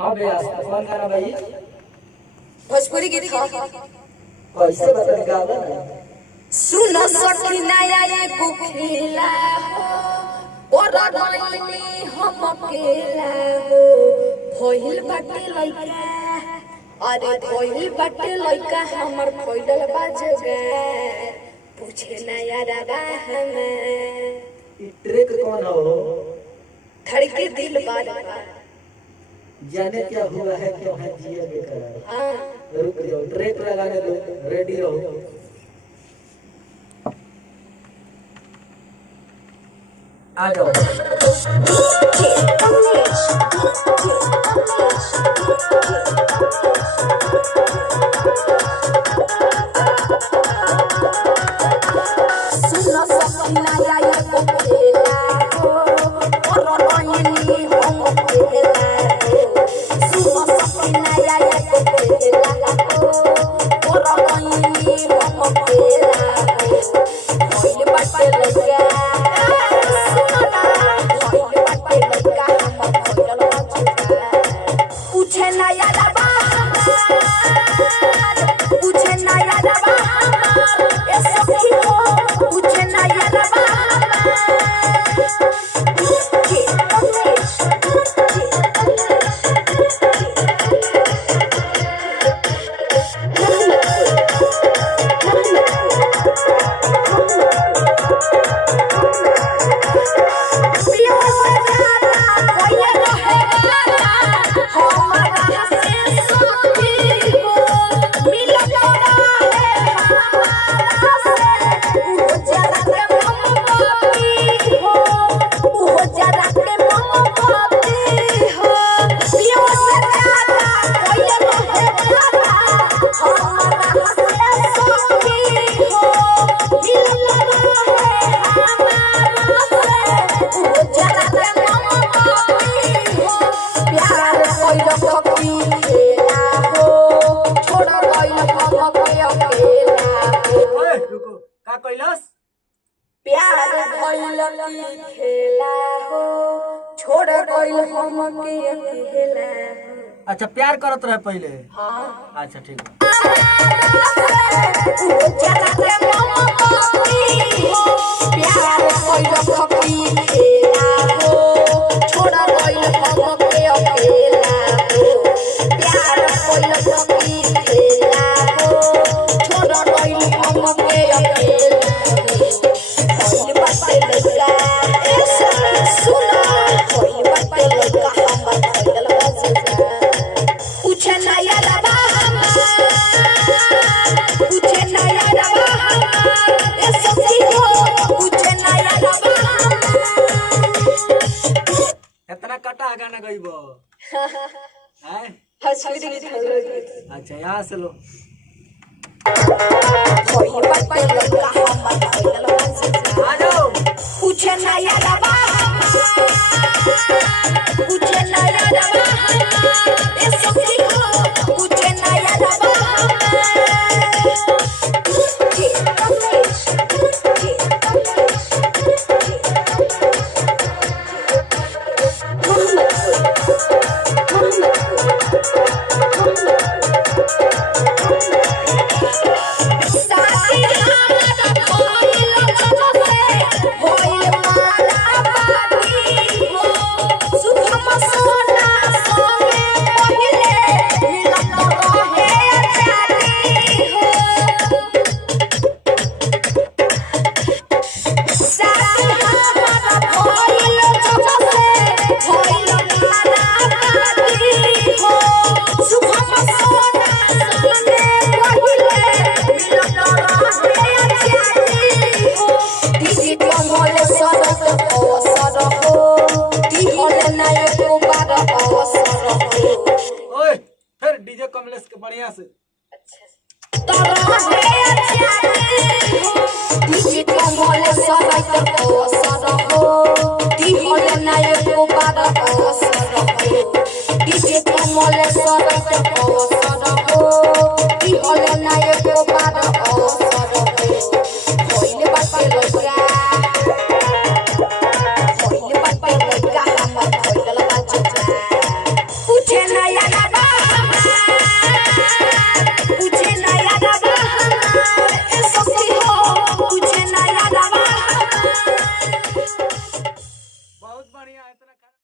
हाँ भैया कौन गाना भाई? भोजपुरी गीत हो। कैसे बता गाना ना? सुनो सखी नया एगो खेला हो और रइनी हम अकेला हो भइल बाटे लइका अरे भइल बाटे लइका हमर फैलल बा जगह पूछे नया रबा हम ई ट्रैक कौन हो? धड़के दिल बार जाने क्या हुआ है क्यों है जिया बेकरार। हां रुक जाओ ट्रैक लगाने दो रेडी रहो। आ जाओ सुनो सखी नया एगो खेला हो और रइनी हम अकेला हो सुनो सखी नया एगो खेला हो और रइनी हम अकेला हो भइल बाटे लइका सुनो ना भइल बाटे लइका हम फैलल बा जगह पूछे नया रबा पूछे नया रबा ए सखी हो पूछे नया रबा का कैलाश प्यार भइल की खेला हो छोड़ गइल हमके अकेला हो। अच्छा प्यार करत रहे पहले। हाँ अच्छा ठीक है। प्यार भइल की खेला हो छोड़ गइल हमके अकेला हो प्यार भइल की खेला हो छोड़ गइल हमके अकेला भइल बाटे लइका ए सुना भइल बाटे लइका हमर फैलल बा जगह पूछे नया रबा पूछे नया रबा ए सखी हो पूछे नया रबा इतना कटा गाना गइबो हैं? हंसली गीत अच्छा यहाँ से लो। भइल बाटे लइका हमर फैलल बा जगह आ जाओ पूछे नया रबा पूछे नया रबा ए सखी हो पूछे नया रबा साथी हमारा भइल जब से भइल मारा बाती हो सुखम सोना सोने पहिले मिलत रहे जाती हो साथी हमारा भइल जब से भइल मारा बाती हो सुखम सोना सोने पहिले मिलत रहे जाती हो दीदी कमल सरत अवसर हो दिहल नायक बार अवसर हो ओए फिर डीजे कमलेश के बढ़िया से। दीदी कमल सरत अवसर हो दिहल नायक बार अवसर हो दीदी कमल सरत अवसर